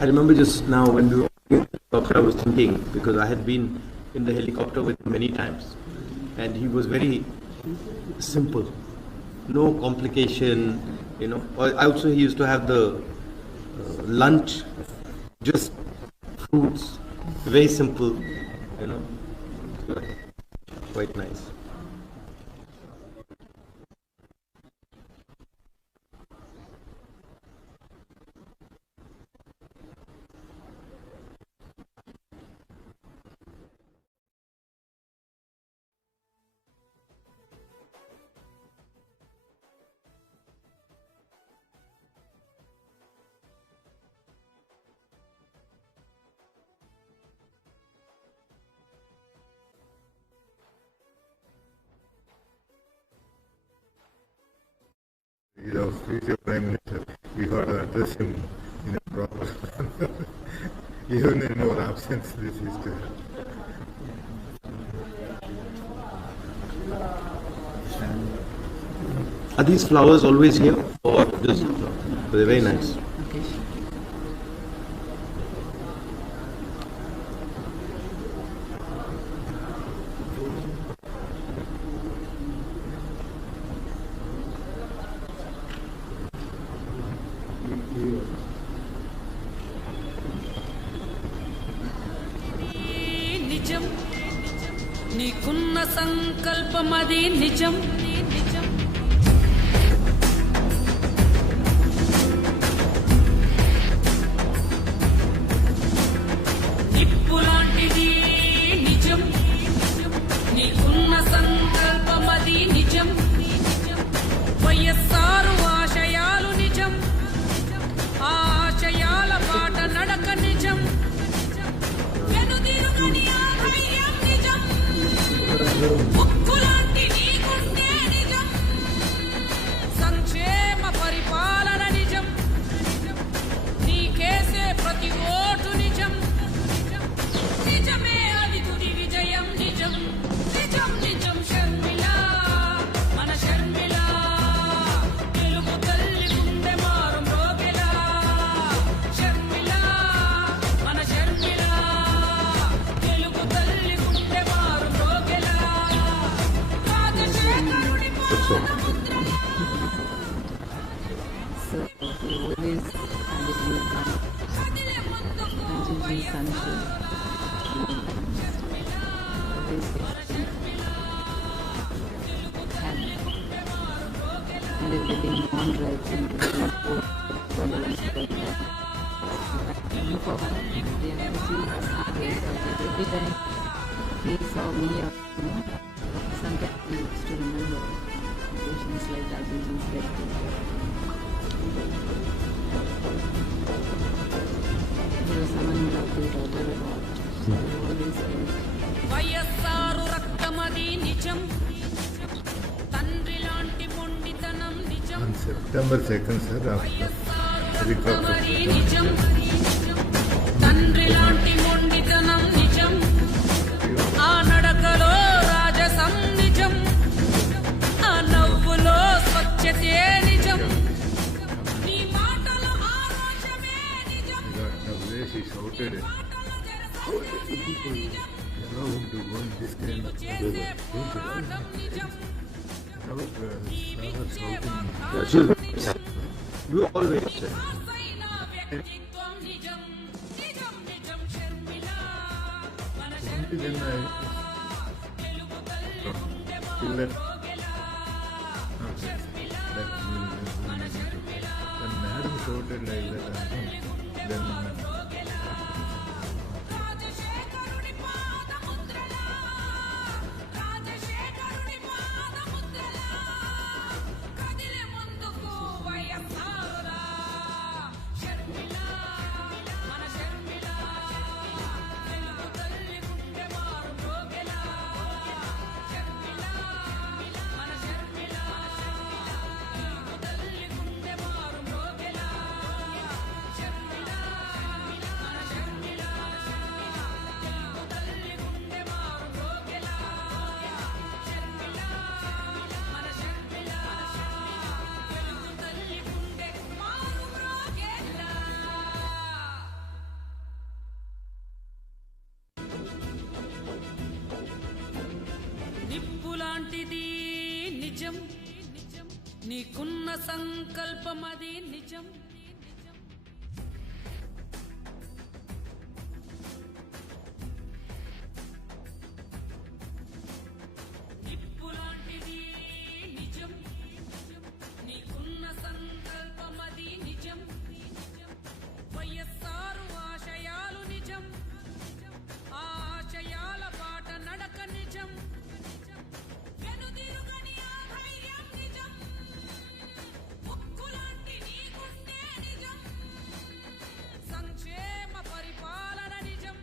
I remember just now when we were in the helicopter, I was thinking, because I had been in the helicopter with him many times, and he was very simple, no complication, you know. Also, he used to have the lunch, just fruits, very simple, you know, quite nice. He's our future Prime Minister. We got to address him in a proper manner. Even in our absence, this is to Are these flowers always here, or just they're very nice? నిజం నీకున్న సంకల్పమది నిజం నిప్పులాంటిది నిజం నీకున్న సంకల్పమది నిజం వైఎస్ఆర్ ఆశయాలు నిజం ఆ ఆశయాల బాట నడక నిజం వెనుదిరుగని ఆ ధైర్యం నిజం ఉక్కులాంటి నీ గుండె నిజం సంక్షేమ పరిపాలన నిజం నీకేసే ప్రతి ఓటు నిజం నిజమే అది తుది విజయం నిజం నిజం నిజం షర్మిల మన షర్మిల తెలుగు తల్లి గుండె మారు మ్రోగెలా షర్మిల మన షర్మిల తెలుగు తల్లి గుండె మారు మ్రోగెలా రాజశేఖరుడి పాదముద్రలా కదిలే ముందుకు YSR He saw me, sometimes he used to remember occasions like that, occasions like that. He was someone who loved his daughter a lot. So he always felt. YSR రక్తమది నిజం తండ్రి లాంటి మొండితనం నిజం on September 2nd, sir, YSR helicopter రక్తమది నిజం తండ్రి లాంటి మొండితనం నిజం ఆ నడకలో రాజసం నిజం ఆ నవ్వులో స్వచ్ఛతే నిజం నీ మాటలో ఆరోషమే నిజం the way she shouted it. మాటలో జనసంద్రం నిజం Allow him to go in this kind of చేసే పోరాటం నిజం shouting. Yeah, she's, you always say. ఆసైన వ్యక్తిత్వం నిజం నిజం నిజం షర్మిల మన Then షర్మిల I తెలుగు తల్లి గుండె feel that మారోగెలా షర్మిల మన when Sharmila madam shouted like that, then రాజశేఖరుడి పాదముద్రలా రాజశేఖరుడి పాదముద్రలా కదిలే ముందుకు వైఎస్ఆరులా షర్మిల మన షర్మిల తెలుగు తల్లి గుండె మారు మ్రోగెలా షర్మిల మన షర్మిల తెలుగు తల్లి గుండె మారు మ్రోగెలా షర్మిల లాంటిది నిజం, నీకున్న సంకల్పం అది నిజం. నిప్పు లాంటిది నిజం, నీకున్న సంకల్పం అది నిజం. వైఎస్ఆర్ ఆశయాలు నిజం, ఆ ఆశయాల బాట నడక నిజం. వెనుదిరుగని ఆ ధైర్యం నిజం, ఉక్కులాంటి నీ గుండె నిజం. సంక్షేమ పరిపాలన నిజం,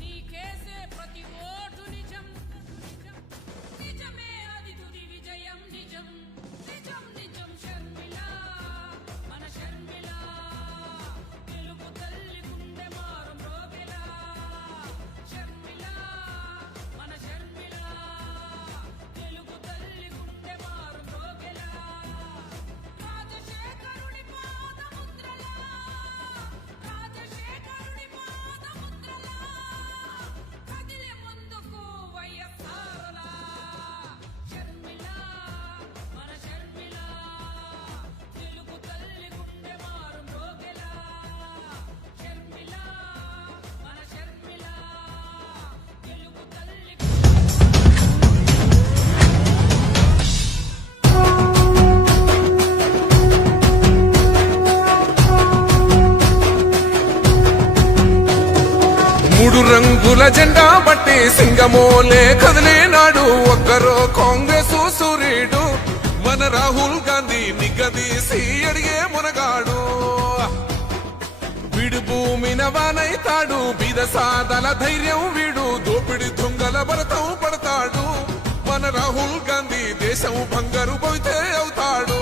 నీకేసే ప్రతి ఓటు నిజం. నిజమే అది తుది విజయం నిజం, నిజం నిజం. షర్మిల మన షర్మిల, తెలుగు తల్లి గుండె మారు మ్రోగెలా. షర్మిల మన షర్మిల, తెలుగు తల్లి గుండె మారు మ్రోగెలా. రాజశేఖరుడి పాదముద్రలా, రాజశేఖరుడి పాదముద్రలా, కదిలే ముందుకు వైఎస్ఆర్లా. షర్మిల మన షర్మిల, తెలుగు తల్లి గుండె మారు మ్రోగెలా. షర్మిల మన షర్మిల, తెలుగు తల్లి. మూడు రంగుల జెండా బట్టి సింగమోలే కదిలేనాడు ఒక్కరో కాంగ్రెస్ సూర్యుడు. మన రాహుల్ గాంధీ నిగదీసి అడిగే మునగాడు. వీడు భూమిన వానైతాడు, బీద సాదల ధైర్యం వీడు, దోపిడి దొంగల భరతం పడతాడు. మన రాహుల్ గాంధీ దేశం బంగారు పోతే అవుతాడు.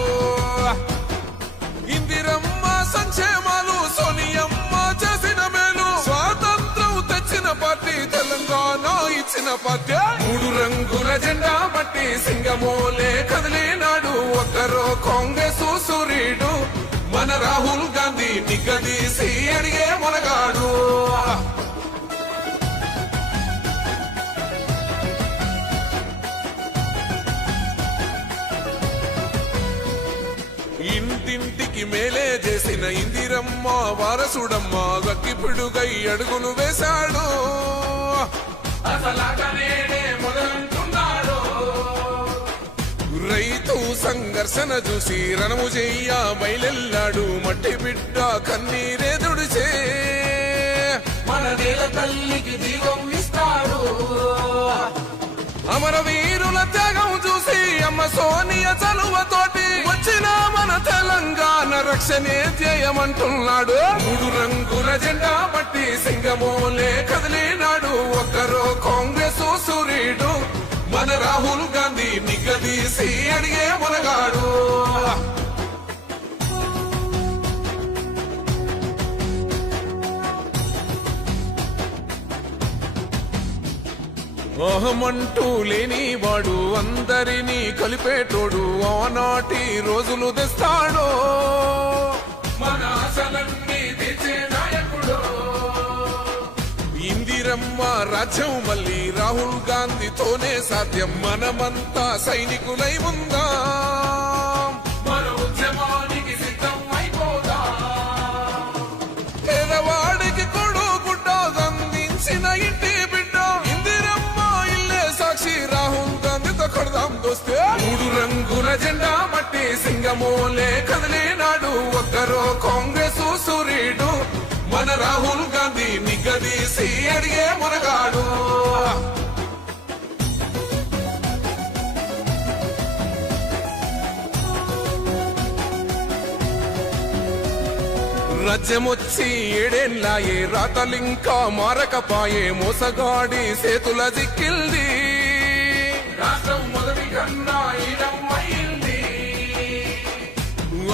ఇందిరమ్మ సంక్షేమాలు, సోనియమ్మ చేసిన మేలు, స్వాతంత్రం తెచ్చిన పార్టీ తెలంగాణ ఇచ్చిన పార్టీ. మూడు రంగుల జెండా బట్టి సింగమోలే కదిలినాడు ఒక్కరో కాంగ్రెస్ సూర్యుడు. మన రాహుల్ గాంధీ నిగదీసి అడిగే మునగాడు. ఇంటింటికి మేలే చేసిన ఇందిరమ్మ వారసుడమ్మ, గక్కిపిడుగై అడుగులు వేశాడు. అసలాగనేడే మొదలంటున్నాడు. రైతు సంఘర్షణ చూసి రణము చెయ్య బయలెల్లాడు. మట్టి బిడ్డ కన్నీరే దుడిచే మన నేల తల్లికి దీపం ఇస్తాడు. అమరవీరుల త్యాగం చూసి అమ్మ సోనియ చలువతోటి వచ్చిన మన తెలంగాణ రక్షణే ధ్యేయమంటున్నాడు. మూడు రంగుల జెండా బట్టి సింగమోలే కదిలినాడు ఒక్కరో కాంగ్రెస్ సూర్యుడు. మన రాహుల్ గాంధీ నిగదీసి అడిగే మునగాడు. మోహమంటూ లేని వాడు, అందరినీ కలిపేటోడు, ఆనాటి రోజులు తెస్తాడు. మన ఆశలన్నీ తెచ్చే నాయకుడు. ఇందిరమ్మ రాజ్యం మళ్ళీ రాహుల్ గాంధీతోనే సాధ్యం. మనమంతా సైనికులై ఉందాం, మన ఉద్యమానికి సిద్ధం అయిపోదా. పేదవాడికి కొడు గుడ్డ అందించిన ఇంటి బిడ్డ ఇందిరమ్మ ఇల్లే సాక్షి. రాహుల్ గాంధీతో కొడదాం దోస్తే. మూడు రంగుల జెండా బట్టి సింగమోలే కదిలినాడు ఒక్కరో కాంగ్రెస్ సూర్యుడు. మన రాహుల్ గాంధీ నిగదీసి అడిగే మునగాడు. రాజ్యమొచ్చి ఏడేళ్ళాయే, రాతలింకా మారకపాయే, మోసగాడి చేతుల దిక్కిల్ది. రాష్ట్రం మొదటి కన్నా ఈడమ్మయింది.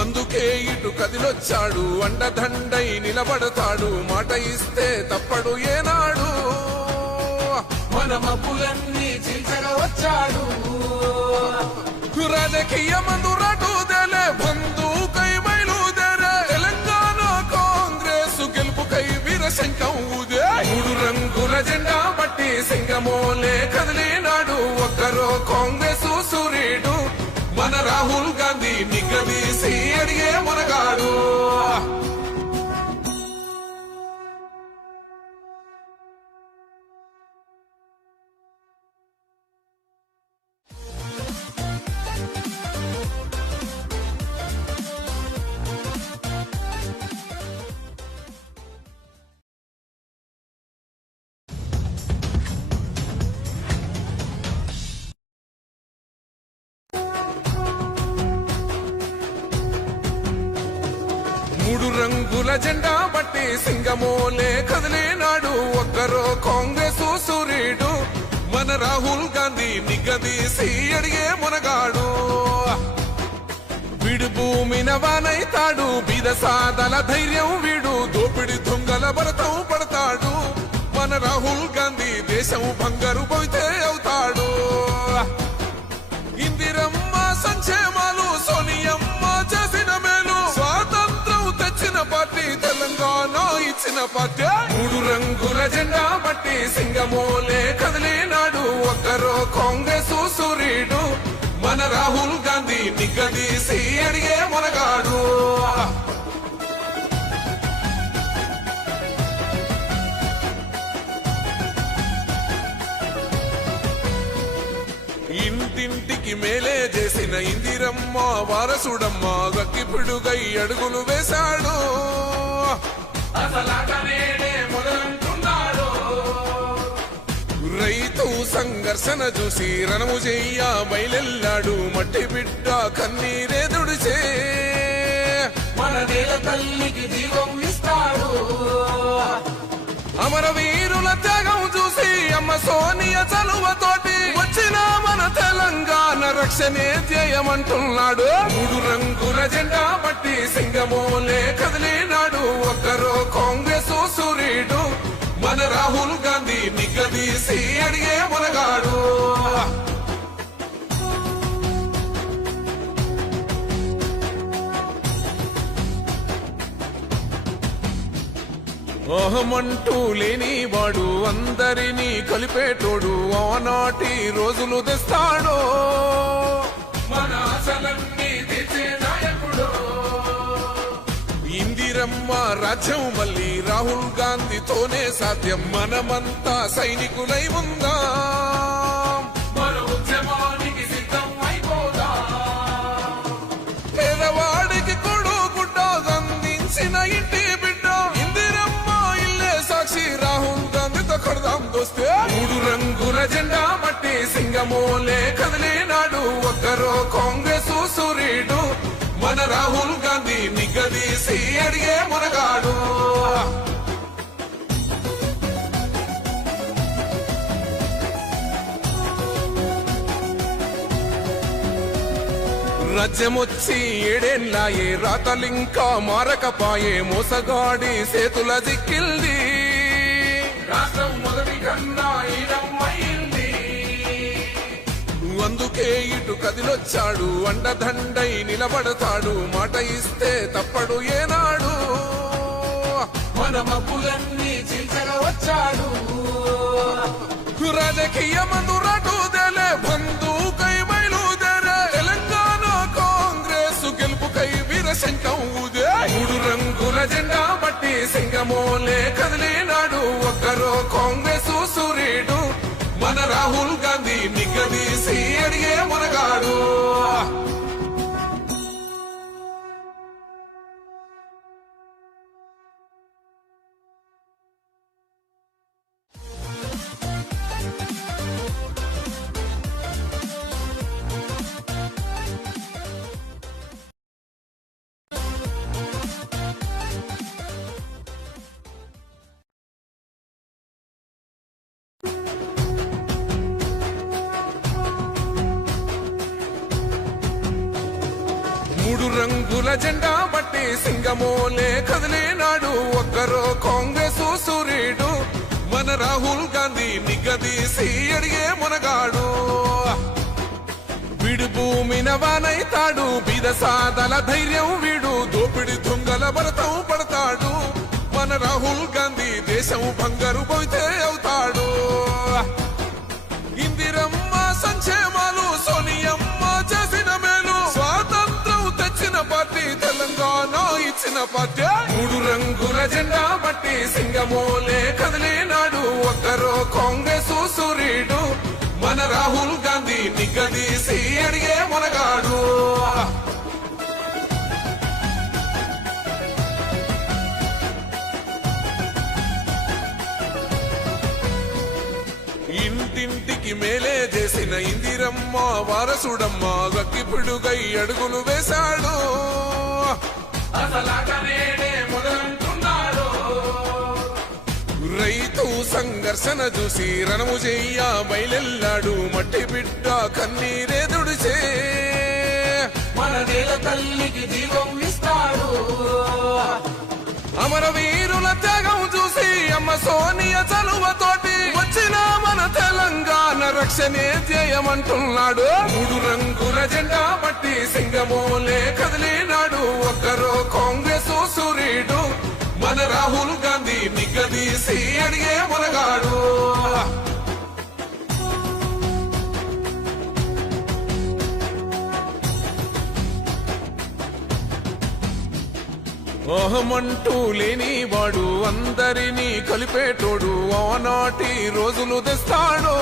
అందుకే ఇటు కదిలొచ్చాడు, అండదండై నిలబడతాడు. మాట ఇస్తే తప్పడు ఏనాడు, మన మబ్బులన్నీ చీల్చగా వచ్చాడు. రాజకీయ మందు రటుదేలే, బంధుకై బయలుదేరే, తెలంగాణ కాంగ్రెస్ గెలుపుకై వీరశంఖం ఊదే. మూడు రంగుల జెండా బట్టి సింగమోలే కదిలినాడు ఒక్కరో కాంగ్రెస్ సూర్యుడు మన రాహుల్ గాంధీ నిగ్గదీసి అడిగే మునగాడు. మూడు రంగుల జెండా బట్టి సింగమోలే కదిలినాడు ఒక్కరో కాంగ్రెస్ సూర్యుడు మన రాహుల్ గాంధీ నిగ్గదీసి అడిగే మునగాడు. వీడు భూమిన వానైతాడు బీద సాదల ధైర్యం వీడు దోపిడి దొంగల భరతం పడతాడు. మన రాహుల్ గాంధీ దేశం బంగారు పోయితే అవుతాడు. ఇందిరమ్మ సంక్షేమాలు సోనియమ్మ చేసిన మేలు స్వాతంత్రం తెచ్చిన పార్టీ తెలంగాణ ఇచ్చిన పార్టీ. మూడు రంగుల జెండా బట్టి సింగమోలే కదిలినాడు ఒక్కరో కాంగ్రెస్ సూర్యుడు మన రాహుల్ గాంధీ నిగ్గదీసి అడిగే మునగాడు. ఇంటింటికి మేలే చేసిన ఇందిరమ్మ వారసుడమ్మ గక్కిపిడుగై అడుగులు వేశాడు. రైతు సంఘర్షణ చూసి రణము చెయ్య బయలెల్లాడు. మట్టి బిడ్డ కన్నీరే దుడిచే మన నేల తల్లికి జీవం ఇస్తాడు. అమరవీరుల త్యాగం చూసి అమ్మ సోనియ చలువతోటి వచ్చిన మన తెలంగాణ రక్షణే ధ్యేయమంటున్నాడు. మూడు రంగుల జెండా బట్టి సింగమోలే కదిలినాడు ఒక్కరో కాంగ్రెస్ సూర్యుడు మన రాహుల్ గాంధీ నిగ్గదీసి అడిగే మునగాడు. అహమంటూ లేని వాడు అందరినీ కలిపేటోడు ఆనాటి రోజులు తెస్తాడు. మన ఆశలన్నీ తెచ్చే నాయకుడు ఇందిరమ్మ రాజ్యం మళ్ళీ రాహుల్ గాంధీతోనే సాధ్యం. మనమంతా సైనికులై ఉందా మన ఉద్యమానికి సిద్ధం అయిపోదా. పేదవాడికి కొడు గుడ్డ అందించిన ఇంటి బిడ్డ ఇందిరమ్మ ఇల్లే సాక్షి రాహుల్ గాంధీతో కొడదాం దోస్తే. మూడు రంగుల జెండా బట్టి సింగమోలే కదిలినాడు ఒక్కరో కాంగ్రెస్ సూర్యుడు మన రాహుల్ గాంధీ నిగ్గదీసి అడిగే మునగాడు. రాజ్యమొచ్చి ఏడేళ్ళాయే రాతలింకా మారకపాయే మోసగాడి సేతుల దిక్కిల్ది. రాష్ట్రం మొదటి కన్నా ఈడమ్మైంది. అందుకే ఇటు కదిలొచ్చాడు అండదండై నిలబడతాడు. మాట ఇస్తే తప్పడు ఏనాడు మన మబ్బులన్నీ చీల్చగా వచ్చాడు. రాజకీయ మందురాటుదేలే బంధుకై బయలుదేరే తెలంగాణ కాంగ్రెస్ గెలుపుకై వీరశంఖం ఊదే. మూడు రంగుల జెండా బట్టి సింగమోలే కదిలినాడు ఒక్కరో కాంగ్రెస్ సూర్యుడు మన రాహుల్ గాంధీ నిగ్గదీసి అడిగే మునగాడు. మూడు రంగుల జెండా బట్టి సింగమోలే కదిలినాడు ఒక్కరో కాంగ్రెస్ సూర్యుడు మన రాహుల్ గాంధీ నిగ్గదీసి అడిగే మునగాడు. వీడు భూమిన వానైతాడు బీద సాదల ధైర్యం వీడు దోపిడి దొంగల భరతం పడతాడు. మన రాహుల్ గాంధీ దేశం బంగారు పోయితే అవుతాడు. ఇందిరమ్మ సంక్షేమాలు పార్టీ మూడు రంగుల జెండా పట్టి సింగమోలే కదిలినాడు ఒక్కరో కాంగ్రెస్ సూర్యుడు మన రాహుల్ గాంధీ నిగ్గదీసి అడిగే మునగాడు ఇంటింటికి మేలే చేసిన ఇందిరమ్మ వారసుడమ్మ గక్కిపుడుగై అడుగులు వేశాడు అసలాగనేడే మొదలంటున్నాడు రైతు సంఘర్షణ చూసి రణము చెయ్య బయలెల్లాడు మట్టి బిడ్డ కన్నీరే దుడిచే మన నేల తల్లికి జీవం ఇస్తాడు అమరవీరుల త్యాగం చూసి అమ్మ సోనియా చలువతోటి వచ్చిన మన తెలంగాణ రక్షణే ధ్యేయమంటున్నాడు మూడు రంగుల జెండా పట్టి సింగమోలే కదిలినాడు ఒక్కరో కాంగ్రెస్ సూర్యుడు మన రాహుల్ గాంధీ నిగ్గదీసి అడిగే మునగాడు అహమంటూ లేని వాడు అందరినీ కలిపేటోడు ఆనాటి రోజులు తెస్తాడు